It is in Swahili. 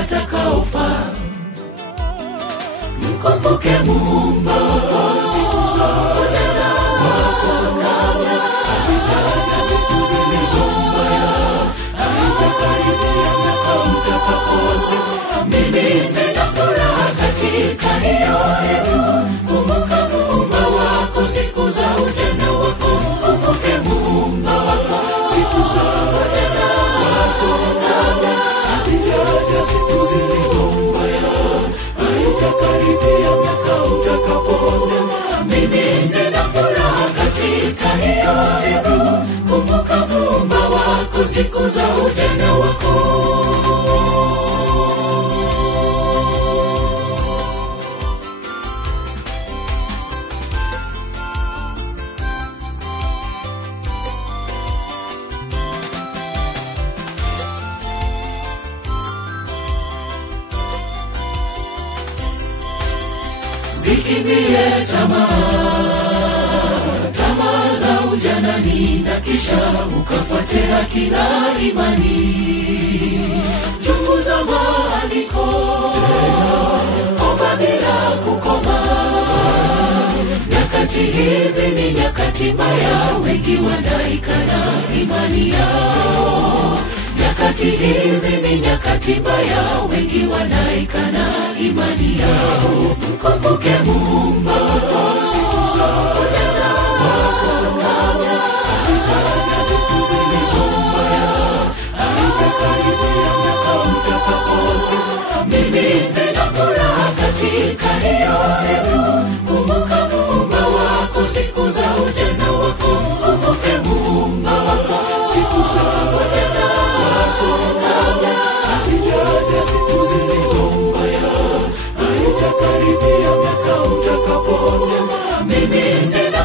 watakaofaa. Mkumbuke Muumba wako siku zote, wako kabla hazitaja siku zilizo mbaya. Haitakaribia miaka utakapozima. Mimi sina furaha katika hiyo hivyo. Kumbuka Muumba wako siku za ujana wako. Kumbuke Muumba wako siku za ujana wako kabla hazitaja siku zilizo mbaya. Haitakaribia miaka utakapozima. Mimi sina furaha katika hiyo hivyo. Kumbuka Muumba wako siku za ujana wako. Zikimbie tamaa za ujanani, na kisha ukafuate haki na imani. Chunguza maandiko, omba bila kukoma. Nyakati hizi ni nyakati mbaya, wengi wanaikana imani yao. Nyakati hizi ni nyakati mbaya, wengi wanaikana imani yao. Mkumbuke Muumba wako siku zote, wako kabla hazitaja siku zilizo mbaya. Haitakaribia miaka utakapozima. Mimi sina furaha katika hiyo hivyo. Kumbuka Muumba wako siku za ujana wako. Kumbuke Muumba wako siku za ujana wako kabla hazitaja siku zilizo mbaya. Haitakaribia miaka utakapozima. Mimi sina